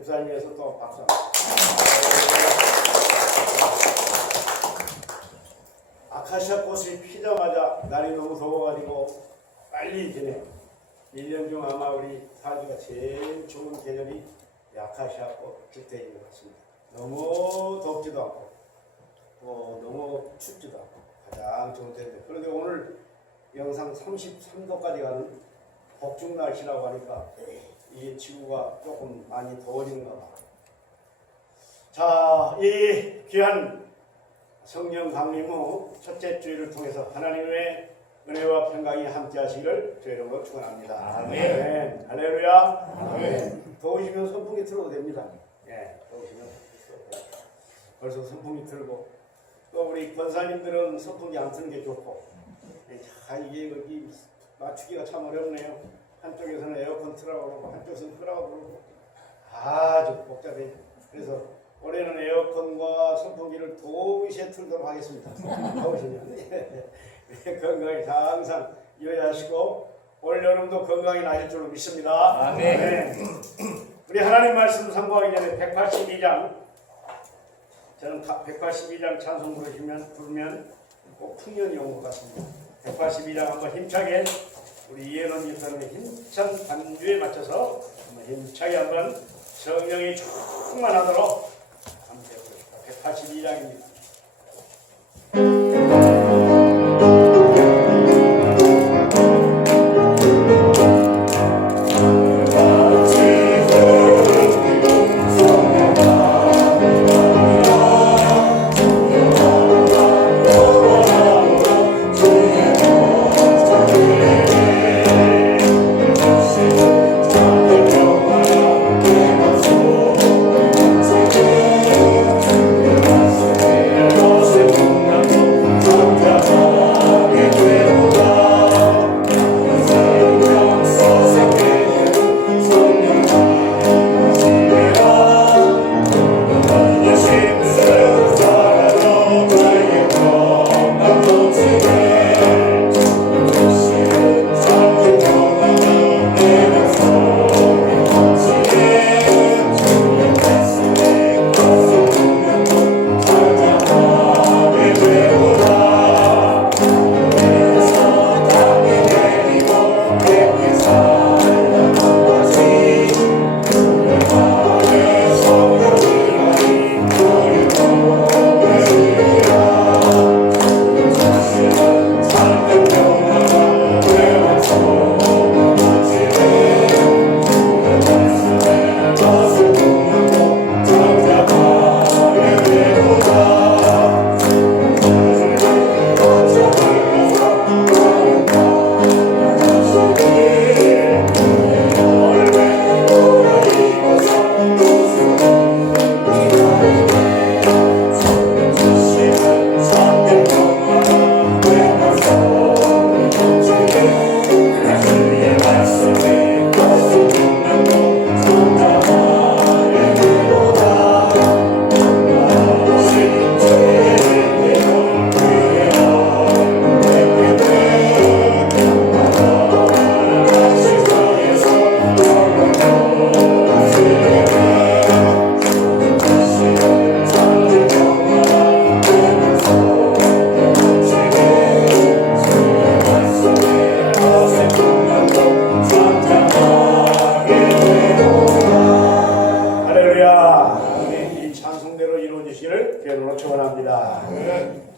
집사님에서 또 박수. 아카시아 꽃이 피자마자 날이 너무 더워가지고 빨리 지내. 1년 중 아마 우리 살기가 제일 좋은 계절이 아카시아 꽃 필 때인 것 같습니다. 너무 덥지도 않고 너무 춥지도 않고 가장 좋은 때인데, 그런데 오늘 영상 33도까지 가는 복중 날씨라고 하니까 이 지구가 조금 많이 더워지는가 봐. 자, 이 귀한 성령 강림 후 첫째 주일을 통해서 하나님의 은혜와 평강이 함께 하시기를 주 이름으로 축원합니다. 아멘. 할렐루야. 아멘. 더우시면 선풍기 틀어도 됩니다. 예, 더우시면 벌써 선풍기 틀고, 또 우리 권사님들은 선풍기 안 트는 게 좋고. 자, 이게 여기 맞추기가 참 어렵네요. 한쪽에서는 에어컨 틀라고 그러고 한쪽에서는 끄라고 그러고 아주 복잡해요. 그래서 올해는 에어컨과 선풍기를 동시에 틀도록 하겠습니다. 더우시면 건강히 항상 유의하시고 올 여름도 건강히 나실 줄로 믿습니다. 아멘. 네. 우리 하나님 말씀 선고하기 전에 182장, 저는 182장 찬송 부르면 꼭 풍년이 온 것 같습니다. 182장 한번 힘차게 우리 이혜론 집사님의 힘찬 반주에 맞춰서 한번 힘차게 한번 성령이 충만하도록 한번 해보겠습니다. 182장입니다.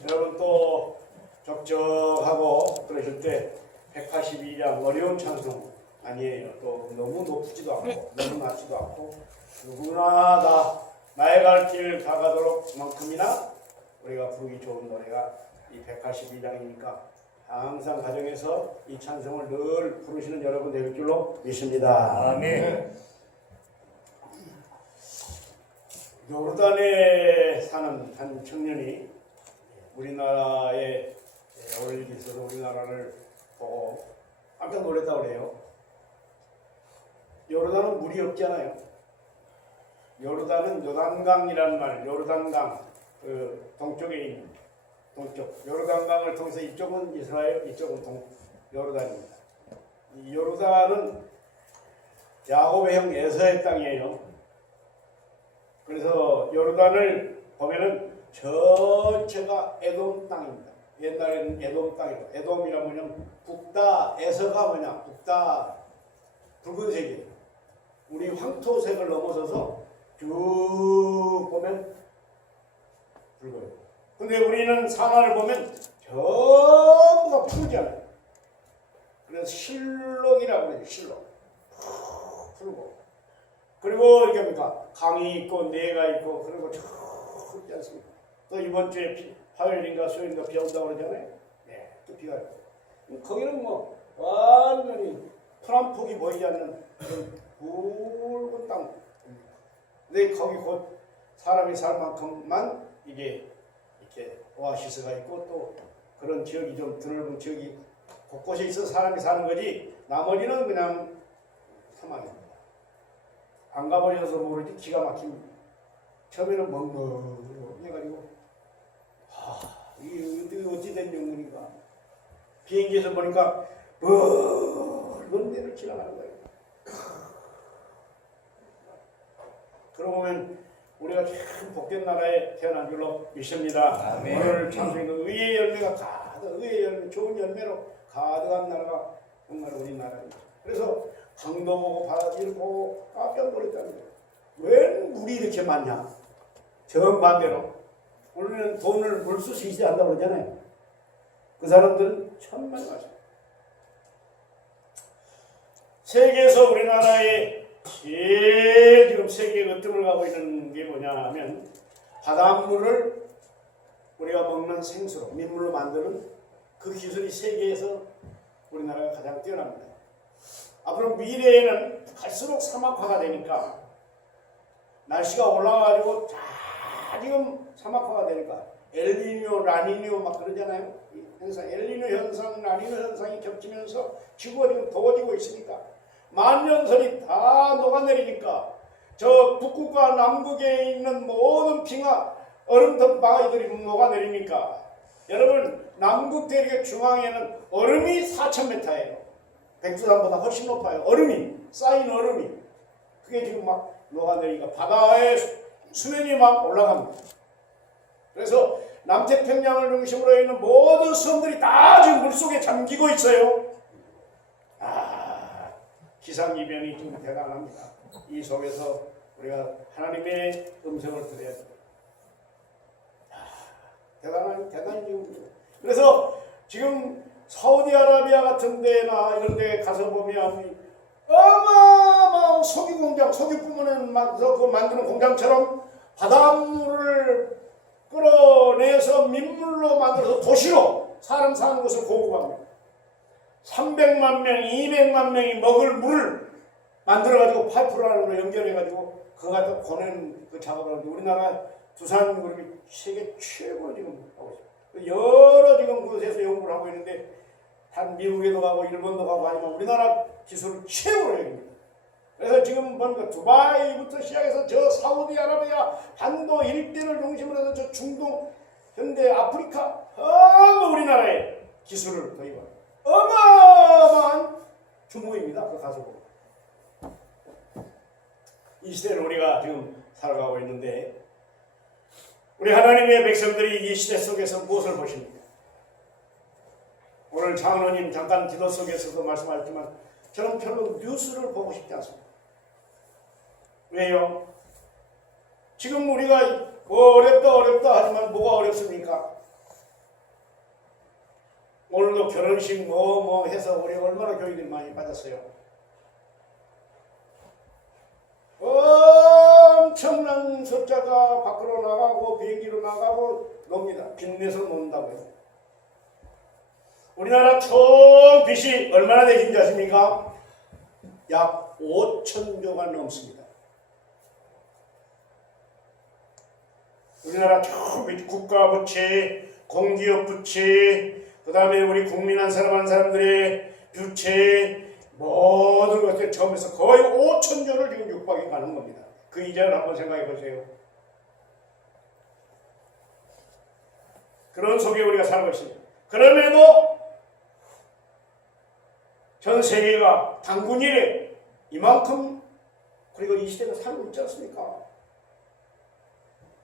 여러분 또 적적하고 그러실 때 182장 어려운 찬송 아니에요. 또 너무 높지도 않고 너무 낮지도 않고 누구나 다 나의 갈 길 가가도록 그만큼이나 우리가 부르기 좋은 노래가 이 182장이니까 항상 가정에서 이 찬송을 늘 부르시는 여러분 될 줄로 믿습니다. 아멘. 요르단에 사는 한 청년이 우리나라에 올 일이 있어서 우리나라를 보고 깜짝 놀랐다고 그래요. 요르단은 물이 없잖아요. 요르단은 요단강이라는 말, 요르단강, 그 동쪽에 있는 동쪽 요르단강을 통해서 이쪽은 이스라엘, 이쪽은 요르단입니다. 이 요르단은 야곱의 형 에서의 땅이에요. 그래서 요르단을 보면은 전체가 에돔 땅입니다. 옛날에는 에돔 땅이고, 에돔이란 뭐냐면 북다에서가 뭐냐, 북다 붉은색이에요. 우리 황토색을 넘어서서 쭉 보면 붉어요. 근데 우리는 산하를 보면 전부가 푸르잖아요. 그래서 실록이라고 그래요. 실록. 푸르고. 그리고 이게 뭡니까? 강이 있고 내가 있고 그리고 쭉 푸르지 않습니까? 또 이번 주에 화요일인가 수요일인가 비 온다고 그러잖아요. 네, 또 비가 있고. 거기는 뭐 완전히 풀한 폭이 보이지 않는 그런 붉은 땅. 근데 거기 곧 사람이 살 만큼만 이게 이렇게 오아시스가 있고 또 그런 지역이 좀 드넓은 지역이 곳곳에 있어 사람이 사는 거지 나머지는 그냥 사막입니다. 안 가버려서 모르지 기가 막힙니다. 처음에는 멍멍해가지고 이게 어찌 된 영문인가. 비행기에서 보니까 먼 데를 지나가는 거예요. 그러고 보면 우리가 참 복된 나라에 태어난 줄로 믿습니다. 아멘. 오늘 찬송에도 의의 열매가 가득, 의의 열매, 좋은 열매로 가득한 나라가 정말 우리나라입니다. 그래서 강도 보고 바다를 보고 깜짝 놀랐다는 거예요. 왜 물이 이렇게 많냐? 정반대로 우리는 돈을 물수시 시한다고 그러잖아요. 그 사람들은 천만이 많습니다. 세계에서 우리나라의 제일 지금 세계가 으뜸을 가고 있는 게 뭐냐 하면 바닷물을 우리가 먹는 생수로 민물로 만드는 그 기술이 세계에서 우리나라가 가장 뛰어납니다. 앞으로 미래에는 갈수록 사막화가 되니까 날씨가 올라가지고 다 지금 사막화가 되니까 엘니뇨, 라니뇨 막 그러잖아요. 현상, 엘니뇨 현상, 라니뇨 현상이 겹치면서 지구가 지금 더워지고 있으니까 만년설이 다 녹아내리니까 저 북극과 남극에 있는 모든 빙하 얼음덩 바위들이 녹아내리니까 여러분 남극 대륙의 중앙에는 얼음이 4,000m예요. 백두산보다 훨씬 높아요. 얼음이 쌓인 얼음이 그게 지금 막 녹아내리니까 바다의 수면이 막 올라갑니다. 그래서 남태평양을 중심으로 있는 모든 섬들이 다 지금 물속에 잠기고 있어요. 기상이변이 좀 대단합니다. 이 속에서 우리가 하나님의 음성을 들어야 됩니다. 대단한 이유입니다. 그래서 지금 사우디아라비아 같은 데나 이런 데 가서 보면 어마어마한 석유 공장, 석유부문은 그거 만드는 공장처럼 바닷물을 끌어내서 민물로 만들어서 도시로 사람 사는 곳을 공급합니다. 300만 명, 200만 명이 먹을 물을 만들어가지고 파이프라인으로 연결해가지고 그거 갖다 보내는 그 작업을 하는데 우리나라 두산그룹이 세계 최고로 지금 하고 있어요. 여러 지금 곳에서 연구를 하고 있는데 단 미국에도 가고 일본도 가고 하지만 우리나라 기술을 최고로 해줍니다. 그래서 지금 보니까 두바이부터 시작해서 저 사우디아라비아 반도 일대를 중심으로 해서 저 중동, 현대, 아프리카 전부 우리나라에 기술을 도입합니다. 어마어마한 규모입니다. 그 가수고. 이 시대를 우리가 지금 살아가고 있는데 우리 하나님의 백성들이 이 시대 속에서 무엇을 보십니까? 오늘 장로님 잠깐 기도 속에서도 말씀하셨지만 저는 별로 뉴스를 보고 싶지 않습니다. 왜요? 지금 우리가 뭐 어렵다 하지만 뭐가 어렵습니까? 오늘도 결혼식 뭐 해서 우리 얼마나 교인들이 많이 받았어요. 엄청난 숫자가 밖으로 나가고 비행기로 나가고 놉니다. 빚내서 논다고요. 우리나라 총 빚이 얼마나 되신지 아십니까? 약 5,000조가 넘습니다. 우리나라 총 빚, 국가 부채, 공기업 부채, 그 다음에 우리 국민 한 사람 한 사람들의 부채 모든 것들 처음에서 거의 5,000조를 지금 육박해 가는 겁니다. 그 이자를 한번 생각해 보세요. 그런 속에 우리가 살고 있습니다. 그럼에도 전 세계가 단군 이래 이만큼 그리고 이 시대가 살고 있지 않습니까?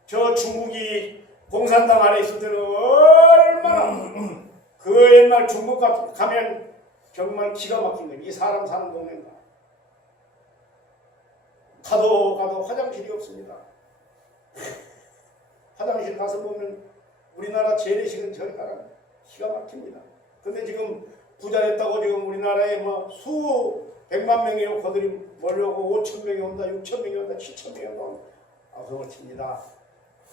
저 중국이 공산당 아래 있을 때는 얼마나 그 옛날 중국 가면 정말 기가 막힌 거예요. 이 사람 사는 동네인가. 가도 화장실이 없습니다. 화장실 가서 보면 우리나라 재래식은 저희 나라 기가 막힙니다. 근데 지금 부자 됐다고 지금 우리나라에 뭐 수백만 명의 요커들이 몰려오고 5천 명이 온다, 6천 명이 온다, 7천 명이 온다 아성을 칩니다.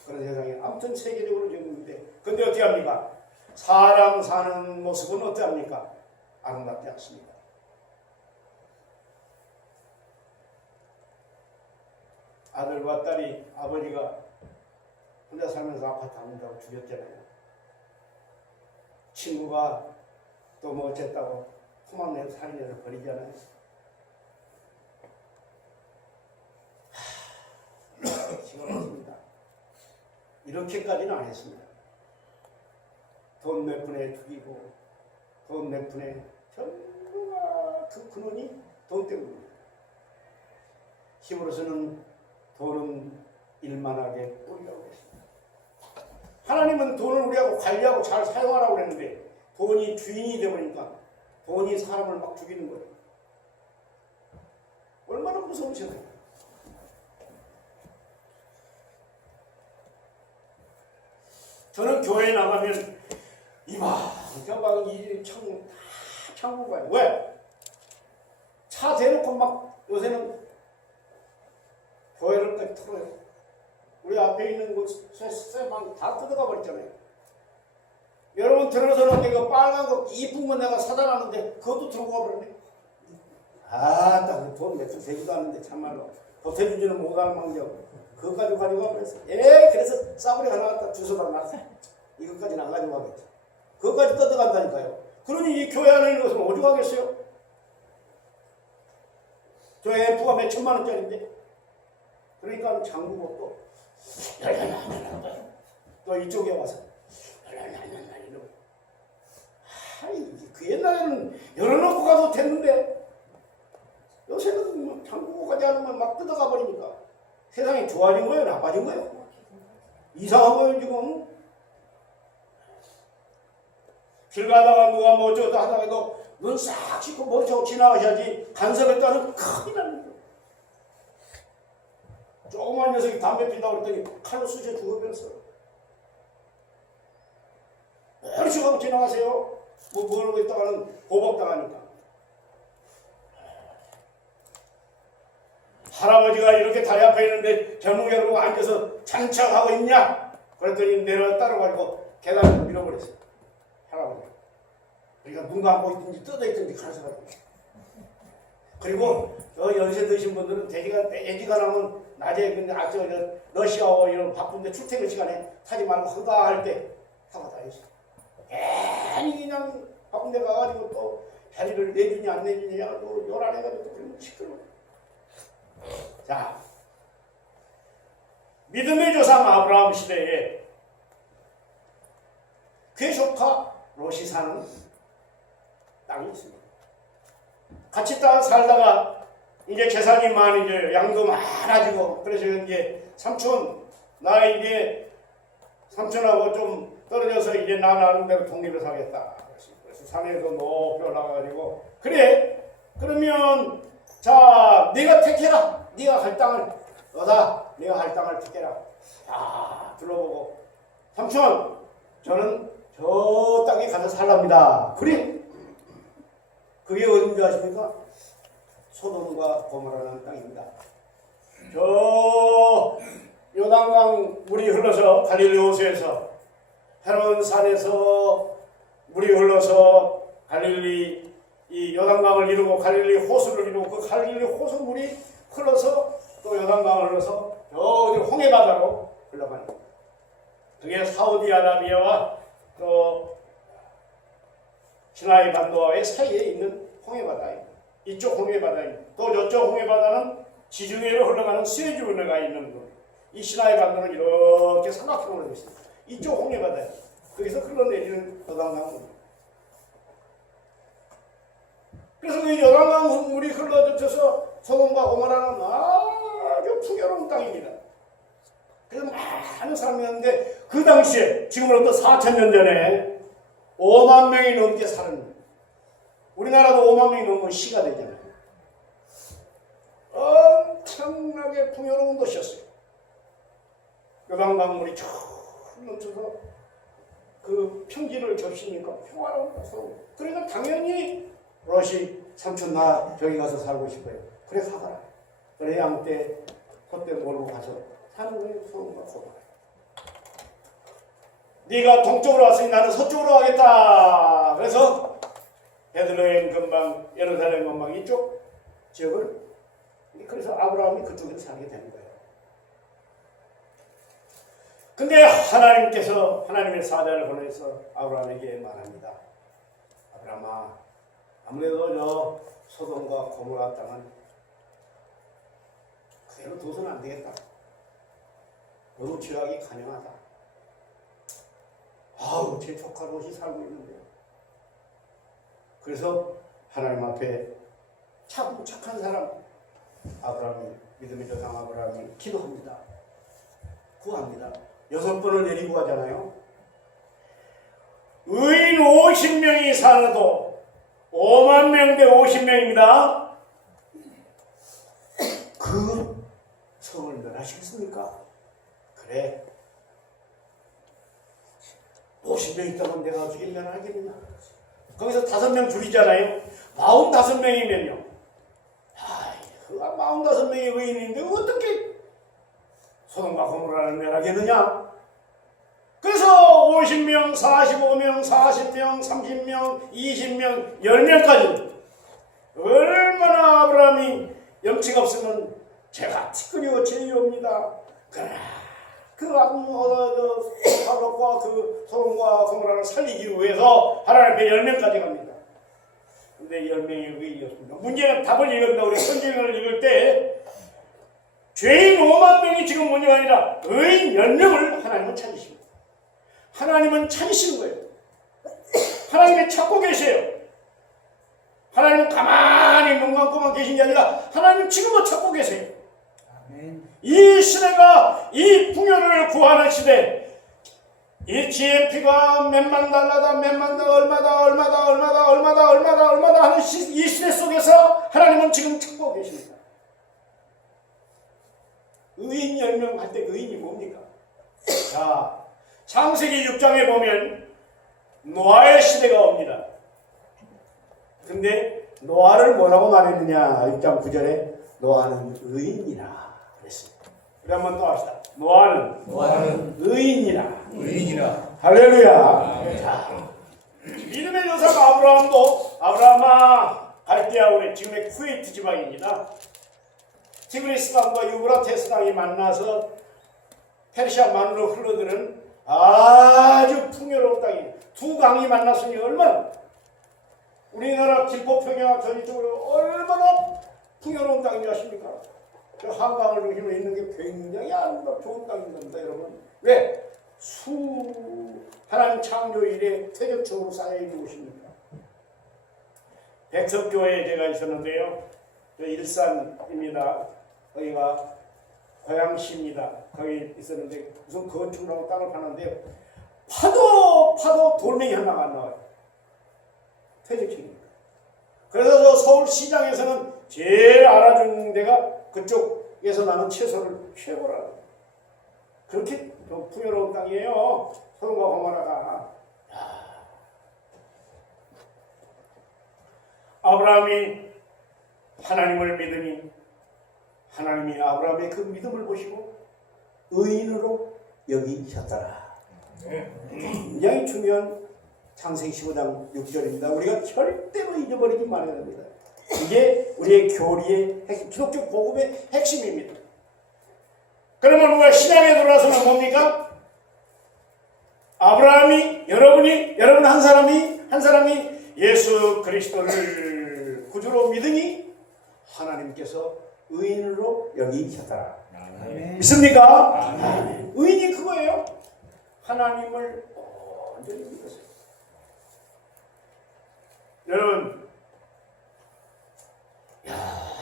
그런 세상에 아무튼 세계적으로 지금 있는데 근데 어떻게 합니까? 사람 사는 모습은 어떻게 합니까? 아름답지 않습니다. 아들과 딸이 아버지가 혼자 살면서 아파트 안 된다고 죽였잖아요. 친구가 또 뭐 어쨌다고 토막내서 살인해서 버리잖아요. 지금 없습니다. 이렇게까지는 안 했습니다. 돈 몇 푼에 죽이고 돈 몇 푼에 전부가 그 근원이 돈 때문입니다. 힘으로서는 돈은 일만하게 뿌리라고 했습니다. 하나님은 돈을 우리하고 관리하고 잘 사용하라고 그랬는데 돈이 주인이 되버리니까 돈이 사람을 막 죽이는 거예요. 얼마나 무서운 세상이에요. 저는 교회에 나가면 이방저방 이 창문 가요. 왜? 차 대놓고 막 요새는 교회를까지 털어요. 우리 앞에 있는 그 쇠방 다 뜯어가 버렸잖아요. 여러분 들어서는 내가 빨간 거 이쁜 거 내가 사다 놨는데 그것도 들고 가버렸네. 딱 돈 몇 푼 되지도 않는데 참말로 보태주지는 못하는 망정 그것까지 가지고 가버렸어. 그래서 싸구려 하나 갖다 주워다 놨어. 이것까지는 안 가지고 가겠지. 그것까지 뜯어간다니까요. 그러니 이 교회 안에 있는 것은 오죽하겠어요? 저 앰프가 몇 천만 원짜리인데 그러니까 장구고 또 이쪽에 와서 이러고 그 옛날에는 열어놓고 가도 됐는데 요새는 장구고 가지 않으면 막 뜯어가 버리니까 세상이 좋아진 거예요? 나빠진 거예요? 이상한 거예요 지금. 길 가다가 누가 뭐 어쩌다 하다가도 눈 싹 씻고 머리 차고 지나가셔야지 간섭했다는 큰일 납니다. 조그만 녀석이 담배 핀다고 그랬더니 칼로 쑤셔 죽어버렸어. 이렇게 하고 지나가세요. 뭐 모르고 있다가는 보복당하니까. 할아버지가 이렇게 다리 앞에 있는데 젊은 여러분 앉아서 장착하고 있냐? 그랬더니 내려 따라가지고 계단에서 밀어버렸어요. 할아버지. 그러니까 눈 감고 있든지 뜯어 있든지 가르쳐가지고. 그리고 연세 드신 분들은 돼지가 나면 낮에 근데 러시아어 이런 바쁜데 출퇴근 시간에 타지 말고 허가할 때 타고 다니시. 괜히 그냥 바쁜데 가가지고 또 자리를 내주냐 안 내주냐 또 요란해가지고 그러면 시끄러워. 자, 믿음의 조상 아브라함 시대에 그의 조카 롯이 사는 땅이 있습니다. 같이 살다가 이제 재산이 많아져요. 양도 많아지고 그래서 이제 삼촌하고 좀 떨어져서 이제 나 나름대로 독립을 하겠다. 그래서 산에서 높이 올라가가지고 그래 그러면 자 네가 택해라. 네가 할 땅을 네가 할 땅을 택해라. 둘러보고 삼촌 저는 저 땅에 가서 살랍니다. 그래 그게 어딘지 아십니까? 소돔과 고모라는 땅입니다. 저 요단강 물이 흘러서 갈릴리 호수에서 헤론 산에서 물이 흘러서 갈릴리 이 요단강을 이루고 갈릴리 호수를 이루고 그 갈릴리 호수 물이 흘러서 또 요단강을 흘러서 저기 홍해바다로 흘러가는 겁니다. 그게 사우디아라비아와 또 시나이 반도의 사이에 있는 홍해바다입니다. 이쪽 홍해바다입니다. 또 저쪽 홍해바다는 지중해로 흘러가는 스웨즈 운河가 있는 곳. 이 시나이 반도는 이렇게 삼각형으로 되어 있습니다. 이쪽 홍해바다에 거기서 흘러내리는 요단강. 그래서 그 요단강 물이 흘러젖혀서 소돔과 고모라는 아주 풍요로운 땅입니다. 그래서 많은 사람이었는데 그 당시에 지금으로부터 4,000년 전에 5만 명이 넘게 사는, 우리나라도 5만 명이 넘으면 시가 되잖아요. 엄청나게 풍요로운 도시였어요. 요단강물이 쭉 넘쳐서 그 평지를 접시니까 평화로운 곳으로. 그러니까 당연히 러시 삼촌 나 저기 가서 살고 싶어요. 그래 사가라. 그래 양떼 콧대 몰고 가서 사는 거예요. 소음과 고발. 네가 동쪽으로 왔으니 나는 서쪽으로 가겠다. 그래서 베들레헴 근방, 예루살렘 근방 이쪽 지역을, 그래서 아브라함이 그쪽에서 살게 되는 거예요. 근데 하나님께서 하나님의 사자를 보내서 아브라함에게 말합니다. 아브라함아, 아무래도 저 소돔과 고모라 땅은 그대로 둬서는 안 되겠다. 너무 죄악이 간영하다. 아우, 제 조카 롯이 살고 있는데요. 그래서 하나님 앞에 참 착한 사람 아브라함이, 믿음의 조상 아브라함이 기도합니다. 구합니다. 6번을 내리고 가잖아요. 의인 50명이 살아도 5만 명 대 50명입니다. 그 성을 멸하시겠습니까? 그래. 50명 있다면 내가 어떻게 멸하겠느냐. 거기서 5명 줄이잖아요. 45명이면요. 45명이 의인인데 어떻게 소돔과 고모라를 멸하겠느냐? 그래서 50명, 45명, 40명, 30명, 20명, 10명까지 얼마나 아브라함이 염치가 없으면 제가 티끌이요 제이옵니다. 그러나 그 사롯과 그 소돔과 고모라를 살리기 위해서 하나님께 10명까지 갑니다. 근데 10명이 의인이었습니다. 문제는 답을 읽는다. 우리 성경을 읽을 때 죄인 5만 명이 지금 문제가 아니라 의인 10명을 하나님은 찾으십니다. 하나님은 찾으시는 거예요. 하나님이 찾고 계세요. 하나님은 가만히 눈 감고만 계신 게 아니라 하나님은 지금도 찾고 계세요. 아멘. 이 시대가 이 풍요를 구하는 시대, 이 GMP가 몇만 달러다, 몇만 달, 얼마다 하는 이 시대 속에서 하나님은 지금 찾고 계십니다. 의인 10명 할 때 의인이 뭡니까? 자, 창세기 6장에 보면 노아의 시대가 옵니다. 근데 노아를 뭐라고 말했느냐? 6장 9절에 노아는 의인이라 그랬습니다. 우리 한번 또 합시다. 노아는 의인이라. 할렐루야. 자, 믿음의 조상 아브라함도, 아브라함아 갈대아울의 지금의 쿠웨이트 지방입니다. 티그리스 강과 유브라테스 강이 만나서 페르시아 만으로 흘러드는 아주 풍요로운 땅이, 두 강이 만났으니 얼마나, 우리나라 김포평양 저쪽으로 얼마나 풍요로운 땅인지 아십니까? 저 한강을 중심으로 있는 게 굉장히 아름답고 좋은 땅입니다, 여러분. 왜? 하나님 창조 이래 퇴적층으로 쌓여있는 곳입니다. 백석교회에 제가 있었는데요. 저 일산입니다. 거기가 고양시입니다. 거기 있었는데 무슨 건축을 하고 땅을 파는데요. 파도 돌멩이 하나가 안 나와요. 퇴적층입니다. 그래서 저 서울시장에서는 제일 알아주는 데가 그쪽에서 나는 채소를 최고라고. 그렇게 풍요로운 땅이에요. 소돔과 고모라가. 아브라함이 하나님을 믿으니 하나님이 아브라함의 그 믿음을 보시고 의인으로 여기셨더라. 굉장히 중요한 창세기 15장 6절입니다. 우리가 절대로 잊어버리지 말아야 됩니다. 이게 우리의 교리의 핵심, 기독교 복음의 핵심입니다. 그러면 우리가 신약에 들어와서는 뭡니까? 아브라함이, 여러분 한 사람이 예수 그리스도를 구주로 믿으니 하나님께서 의인으로 여기셨다. 믿습니까? 아멘. 의인이 그거예요. 하나님을 완전히 믿었어요. 여러분,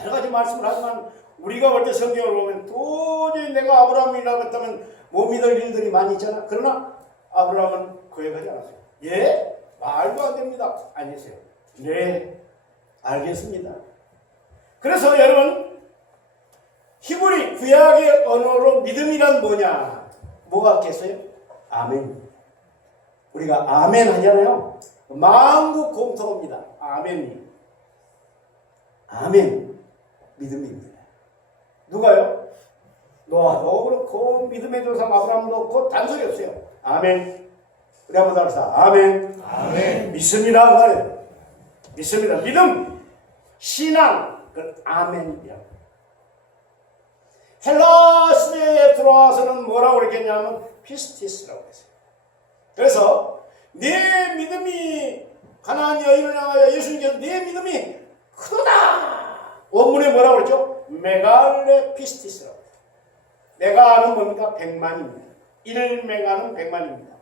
여러 가지 말씀을 하지만 우리가 볼 때 성경을 보면 도저히 내가 아브라함이라고 했다면 못 믿을 일들이 많이 있잖아. 그러나 아브라함은 고백하지 않았어요. 예? 말도 안 됩니다. 아니세요. 네, 알겠습니다. 그래서 여러분, 히브리 구약의 언어로 믿음이란 뭐냐? 뭐가 있겠어요? 아멘. 우리가 아멘 하잖아요. 만국 공통입니다. 아멘이. 아멘. 믿음입니다. 누가요? 노아도 그렇고 믿음의 조상 아브라함도 그렇고 단소리 없어요. 아멘. 우리 한번 답시다. 아멘. 아멘. 믿습니다. 말해요. 믿습니다. 믿음, 신앙, 그건 아멘이야. 헬라 시대에 들어와서는 뭐라고 그랬겠냐면 피스티스라고 했어요. 그래서 내 믿음이 가나안 여인을 향하여 예수님께서 내 믿음이 크다. 원문에 뭐라고 그랬죠? 메갈레 피스티스라고. 내가 아는 뭡니까? 100만입니다. 1메가는 100만입니다.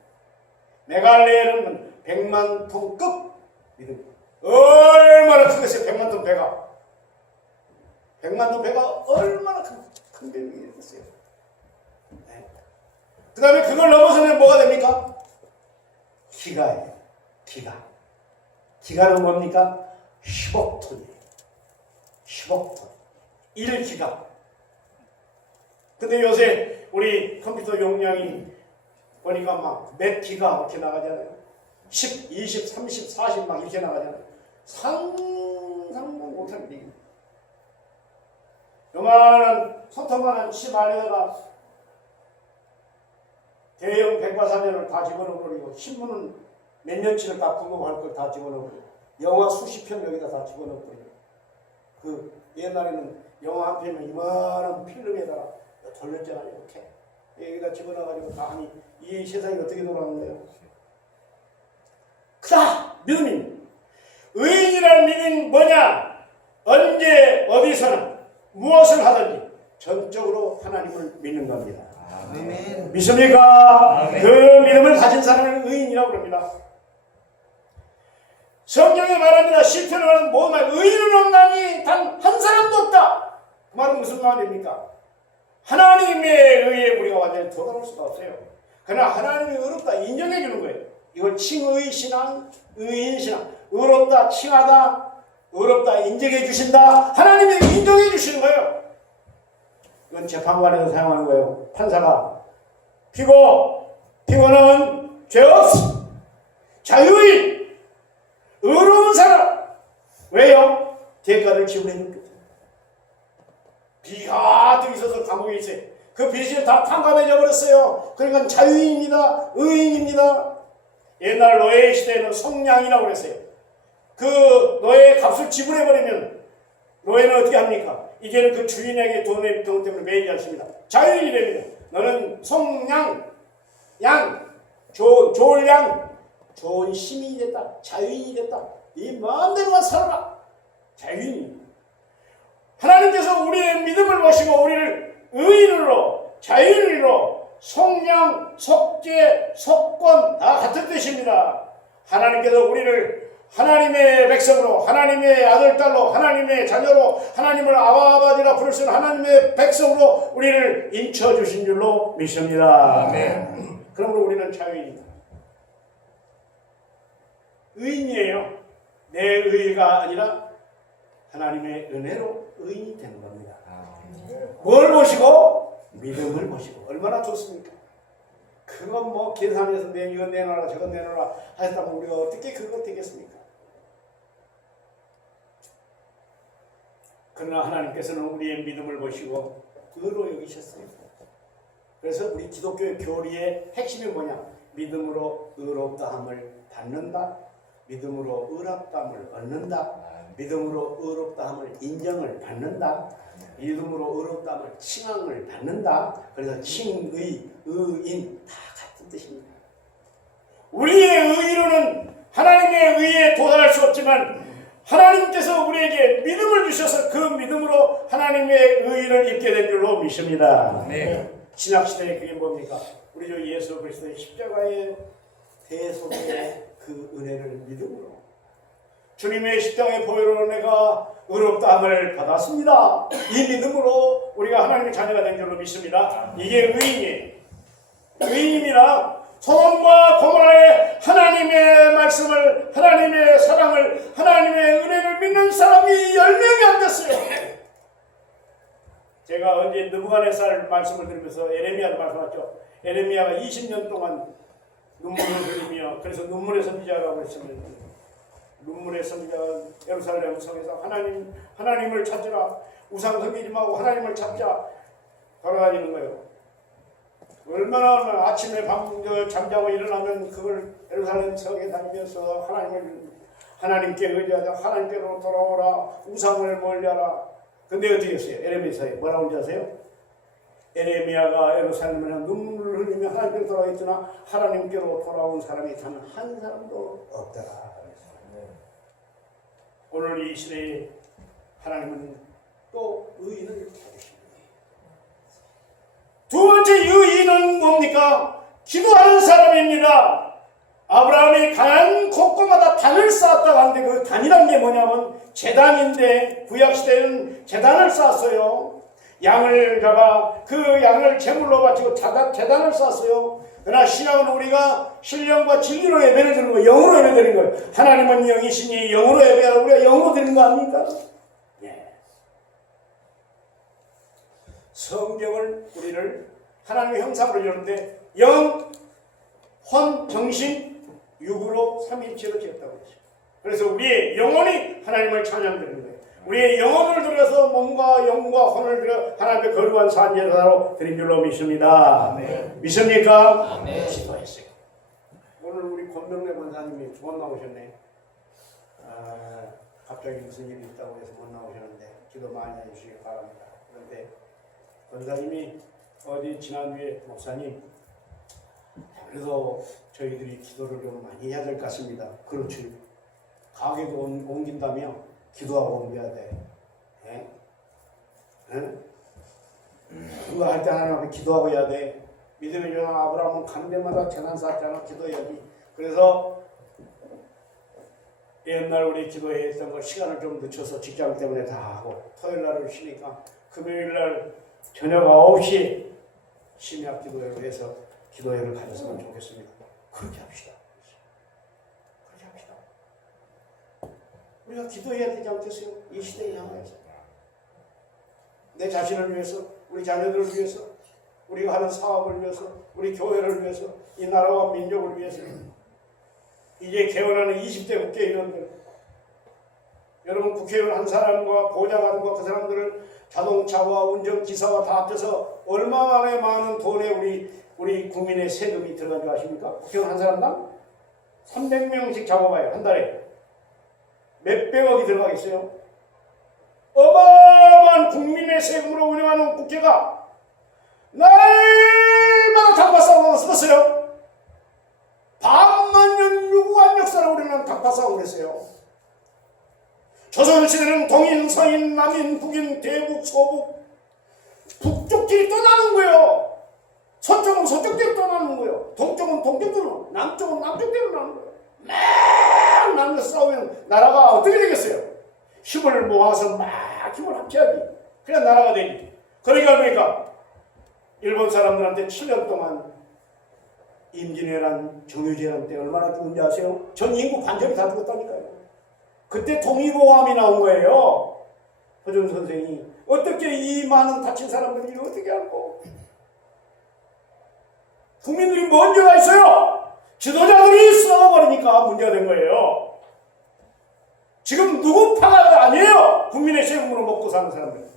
메갈레는 100만 톤급 믿음. 얼마나 크겠어요? 100만 톤 배가. 100만 톤 배가 얼마나 큰 배이겠어요. 네. 그 다음에 그걸 넘어서면 뭐가 됩니까? 기가예요. 기가. 기가는 뭡니까? 10억 톤이에요. 10억 톤. 1기가. 근데 요새 우리 컴퓨터 용량이 보니까 막 몇 기가 이렇게 나가잖아요. 10, 20, 30, 40 막 이렇게 나가잖아요. 상상도 못할 일입니다. 요만한 손톱만한 칩 안에다가 대형 백과사전을 다 집어넣어버리고 신문은 몇 년치를 다 궁금할 걸 다 집어넣어버리고 영화 수십 편 여기다 다 집어넣어버리고 그 옛날에는 영화 한 편이면 이만한 필름에다가 돌렸잖아요. 이렇게 여기다 집어넣어가지고 다 하니 이 세상이 어떻게 돌아가는데요? 크다! 믿음입니다. 의인이라는 믿음이 뭐냐? 언제 어디서나 무엇을 하든지 전적으로 하나님을 믿는 겁니다. 아멘. 믿습니까? 아멘. 그 믿음을 가진 사람을 의인이라고 합니다. 성경에 말합니다. 시편에 말하는 모든 말 의인은 없나니 단 한 사람도 없다. 그 말은 무슨 말입니까? 하나님의 의에 우리가 완전히 도달할 수가 없어요. 그러나 하나님이 의롭다 인정해 주는 거예요. 이걸 칭의 신앙, 의인 신앙. 의롭다 칭하다, 의롭다 인정해 주신다. 하나님이 인정해 주시는 거예요. 이건 재판관에서 사용하는 거예요. 판사가 피고는 죄 없어. 자유인, 의로운 사람. 왜요? 대가를 지불해 줬거든. 비가 가득 있어서 감옥에 있어요. 그 빚을 다 탕감해줘 버렸어요. 그러니까 자유인입니다. 의인입니다. 옛날 노예 시대에는 성냥이라고 그랬어요. 그 노예의 값을 지불해버리면 노예는 어떻게 합니까? 이제는 그 주인에게 돈 때문에 매이지 않습니다. 자유인이 됩니다. 너는 성냥, 양, 좋을 양, 좋은 시민이 됐다. 자유인이 됐다. 네 마음대로만 살아라. 자유인입니다. 하나님께서 우리의 믿음을 보시고 우리를 의인으로, 자유인으로, 속량, 속죄, 속권 다 같은 뜻입니다. 하나님께서 우리를 하나님의 백성으로, 하나님의 아들, 딸로, 하나님의 자녀로, 하나님을 아버지라 부를 수 있는 하나님의 백성으로 우리를 인쳐주신 줄로 믿습니다. 아멘. 그러므로 우리는 자유인이다. 의인이에요. 내 의가 아니라 하나님의 은혜로 의인이 되는 겁니다. 뭘 보시고? 믿음을 보시고. 얼마나 좋습니까? 그건 뭐 계산해서 이건 내놔라 저건 내놔라 하셨다면 우리가 어떻게 그거 되겠습니까? 그러나 하나님께서는 우리의 믿음을 보시고 의로 여기셨어요. 그래서 우리 기독교의 교리의 핵심이 뭐냐? 믿음으로 의롭다함을 받는다. 믿음으로 의롭다함을 얻는다. 믿음으로 의롭다함을 인정을 받는다. 믿음으로 의롭다함을 칭함을 받는다. 그래서 칭의, 의인 다 같은 뜻입니다. 우리의 의로는 하나님의 의에 도달할 수 없지만 하나님께서 우리에게 믿음을 주셔서 그 믿음으로 하나님의 의를 입게 된 줄로 믿습니다. 네. 신약시대에 그게 뭡니까? 우리 주 예수 그리스도의 십자가의 대속의 그 은혜를 믿음으로 주님의 십자가의 보혈로 내가 의롭다함을 받았습니다. 이 믿음으로 우리가 하나님의 자녀가 된 줄로 믿습니다. 이게 의인이에요. 의인이라 소돔과 고모라의 하나님의 말씀을, 하나님의 사랑을, 하나님의 은혜를 믿는 사람이 10명이 안 됐어요. 제가 언제 느부갓네살 말씀을 들으면서 에레미야를 말씀하죠. 에레미야가 20년 동안 눈물을 흘리며, 그래서 눈물의 선지자라고 했습니다. 눈물의 선지자가 예루살렘 성에서 하나님을 찾으라, 우상 섬기지 말고 하나님을 찾자 걸어다니는 거예요. 얼마나 아침에 잠자고 일어나면 그걸 예루살렘 성에 다니면서 하나님께 의지하자, 하나님께로 돌아오라, 우상을 멀리하라. 근데 어떻게 했어요? 에레미야서에 뭐라고 하는지 아세요? 에레미야가 예루살렘에 눈물을 흘리며 하나님께로 돌아왔으나 하나님께로 돌아온 사람이 단 한 사람도 없더라. 오늘 이 시대에 하나님은 또 의인을 찾으십니다. 두 번째 의인은 뭡니까? 기도하는 사람입니다. 아브라함이 간 곳곳마다 단을 쌓았다고 하는데 그 단이란 게 뭐냐면 제단인데, 구약시대에는 제단을 쌓았어요. 양을 잡아 그 양을 제물로 바치고 제단을 쌓았어요. 그러나 신앙은 우리가 신령과 진리로 예배를 드리는 거예요. 영으로 예배 드리는 거예요. 하나님은 영이시니 영으로 예배하고 우리가 영으로 드리는 거 아닙니까? 예. 성경을 우리를 하나님의 형상으로 이루는데 영, 혼, 정신, 육으로 삼위일체로 지었다고 했죠. 그래서 우리의 영혼이 하나님을 찬양드리는 거예요. 우리의 영혼을 들여서 몸과 영과 혼을 들여 하나님의 거룩한 산제사로 드린 줄로 믿습니다. 아멘. 믿습니까? 아멘. 기도했어요. 오늘 우리 권명래 권사님이 두 번 나오셨네. 갑자기 무슨 일이 있다고 해서 못 나오셨는데 기도 많이 해주시기 바랍니다. 그런데 권사님이 어디 지난주에 목사님 그래도 저희들이 기도를 좀 많이 해야 될 것 같습니다. 그렇지. 가게도 옮긴다며 기도하고 옮겨야 돼. 예? 응? 그거 할 때 하나님 앞에 기도하고 해야 돼. 믿음의 조상 아브라함은 가는 데마다 재난 쌓았잖아. 기도해야지. 그래서 옛날 우리 기도했던 거 시간을 좀 늦춰서 직장 때문에 다 하고 토요일 날을 쉬니까 금요일 날 저녁 9시 심야 기도회를 해서 기도회를 가졌으면 좋겠습니다. 그렇게 합시다. 그렇게 합시다. 우리가 기도해야 되지 않겠어요? 이 시대에 향해서 내 자신을 위해서, 우리 자녀들을 위해서, 우리가 하는 사업을 위해서, 우리 교회를 위해서, 이 나라와 민족을 위해서. 이제 개원하는 20대 국회의원들, 여러분 국회의원 한 사람과 보좌관과 그 사람들을 자동차와 운전기사와 다 합쳐서 얼마나 많은 돈에 우리 국민의 세금이 들어간 줄 아십니까? 국회의원 한 사람당 300명씩 잡아봐요. 한 달에 몇백억이 들어가겠어요? 어마어마한 국민의 세금으로 운영하는 국회가 날마다 닭바싸움을 썼어요. 반만년 유구한 역사를 우리는 닭바싸움을 했어요. 조선시대는 동인, 서인, 남인, 북인, 대북, 서북 북쪽끼리 떠나는 거예요. 서쪽은 서쪽대로 떠나는 거예요. 동쪽은 동쪽대로, 남쪽은 남쪽대로 나는 거예요. 막 나누어 싸우면 나라가 어떻게 되겠어요? 힘을 모아서 막 힘을 합쳐야지. 그래야 나라가 되지. 그러니까 일본 사람들한테 7년 동안 임진왜란, 정유재란 때 얼마나 죽은지 아세요? 전 인구 반절이 다 죽었다니까요. 그때 동의보감이 나온 거예요. 허준 선생이 어떻게 이 많은 다친 사람들이 어떻게 하고 국민들이 문제가 있어요. 지도자들이 썩어버리니까 문제가 된 거예요. 지금 누구 파가 아니에요. 국민의 세금으로 먹고 사는 사람들.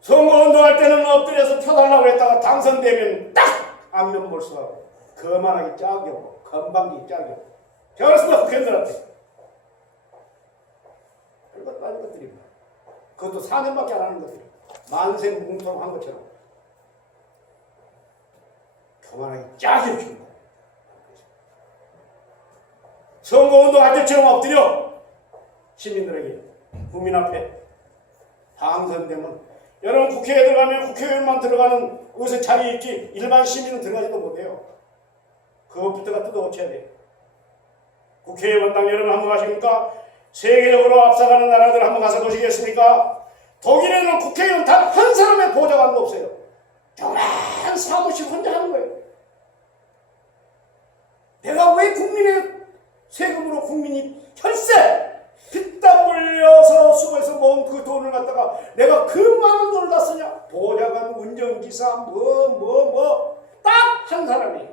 선거운동할 때는 엎드려서 펴달라고 했다가 당선되면 딱 안면 몰수하고 거만하기 짝이 없고 건방지기 짝이 없고 제가 그랬습니다. 국회의원들한테 그것도 아닌 것들입니다. 그것도 4년밖에 안 하는 것들이 만세뭉통한 것처럼 거만하기 짝이 없습니다. 선거운동할 때처럼 엎드려 시민들에게 국민 앞에 당선되면 여러분 국회에 들어가면 국회의원만 들어가는 곳에 자리에 있지 일반 시민은 들어가지도 못해요. 그것부터가 뜯어고쳐야 돼요. 국회의원당 여러분 한번 가십니까? 세계적으로 앞서가는 나라들 한번 가서 보시겠습니까? 독일에는 국회의원 단 한 사람의 보좌관도 없어요. 조그만 사무실 혼자 하는 거예요. 내가 왜 국민의 세금으로 국민이 혈세 핏땀 흘려서 수고해서 모은 그 돈을 갖다가 내가 그 많은 돈을 다 쓰냐? 보좌관, 운전기사, 딱 한 사람이에요.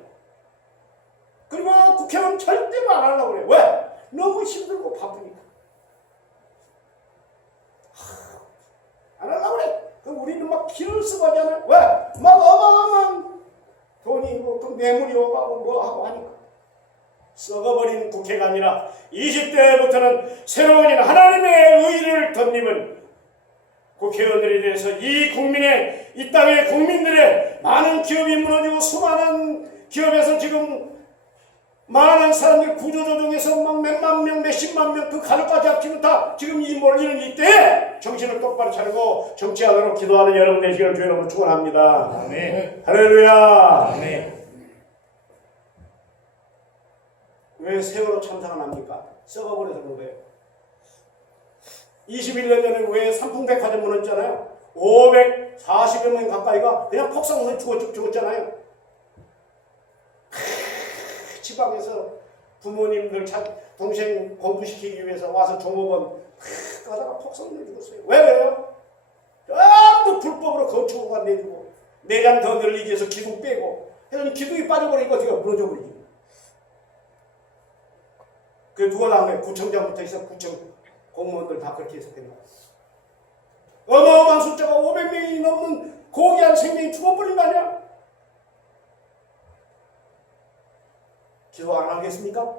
그리고 국회의원 절대로 안 하려고 그래요. 왜? 너무 힘들고 바쁘니까. 안 하려고 그래. 그럼 우리는 막 기를 쓰고 하잖아요. 왜? 막 어마어마한 돈이 그 뇌물이 오가고 뭐 하고 하니까. 썩어버린 국회가 아니라 20대부터는 새로운 하나님의 의를 덧입은 국회의원들에 대해서 이 국민의, 이 땅의 국민들의 많은 기업이 무너지고 수많은 기업에서 지금 많은 사람들 구조조정에서 막 몇만 명, 몇십만 명 그 가족까지 합치면 다 지금 이 몰리는 이때에 정신을 똑바로 차리고 정치하도록 기도하는 여러분 되시기를 주의 이름으로 축원합니다. 아멘. 할렐루야. 아멘. 왜 세월호 참사가 납니까? 썩어버려서 그래요. 21년 전에 왜 삼풍백화점 무너졌잖아요. 540여 명 가까이가 그냥 폭삭으로 죽었잖아요. 지방에서 부모님들 동생 공부시키기 위해서 와서 종업원 가다가 폭삭으로 죽었어요. 왜 그래요? 전부 불법으로 건축허가 내주고 내장 더 늘리기 위해서 기둥 빼고 해서 기둥이 빠져버리니까 어떻게 무너져버리지. 그 누가 나온 거예요? 구청장부터 해서 구청 공무원들 다 그렇게 해석된 거예요. 어마어마한 숫자가 500명이 넘는 고귀한 생명이 죽어버린 거 아니야? 기도 안 하겠습니까?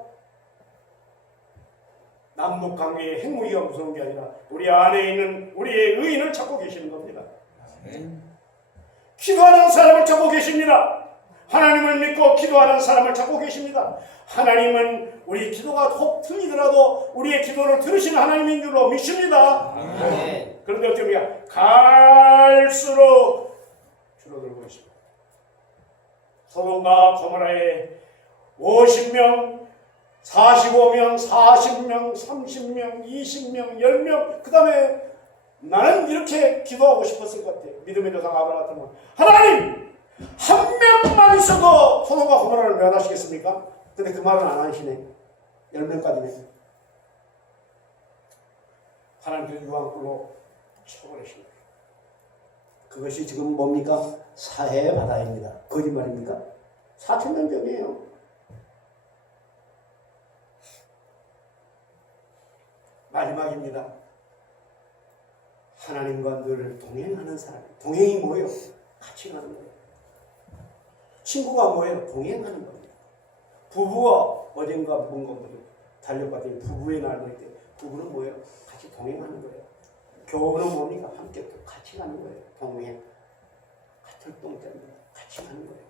남북관계의 핵무기가 무서운 게 아니라 우리 안에 있는 우리의 의인을 찾고 계시는 겁니다. 기도하는 사람을 찾고 계십니다. 하나님을 믿고 기도하는 사람을 찾고 계십니다. 하나님은 우리 기도가 혹 틀리더라도 우리의 기도를 들으시는 하나님인 줄로 믿습니다. 아멘. 그런데 어떻게 갈수록 줄어들고 있습니다. 소돔과 고모라에 50명, 45명, 40명, 30명, 20명, 10명 그 다음에 나는 이렇게 기도하고 싶었을 것 같아요. 믿음의 조상 아브라함 같은 건 하나님! 한 명만 있어도 소돔과 고모라를 멸하시겠습니까? 근데 그 말은 안 하시네. 10명까지네. 하나님께서 유황불로 쳐버리십니다. 그것이 지금 뭡니까? 사해의 바다입니다. 거짓말입니까? 4,000년 전이에요. 마지막입니다. 하나님과 늘 동행하는 사람. 동행이 뭐예요? 같이 가는 거예요. 친구가 뭐예요? 동행하는 겁니다. 부부가 어젠가 뭔가 달려봤더니 부부의 날일 때 부부는 뭐예요? 같이 동행하는 거예요. 교우는 뭡니까? 함께 같이 가는 거예요. 동행. 같은 똥 때문에 같이 가는 거예요.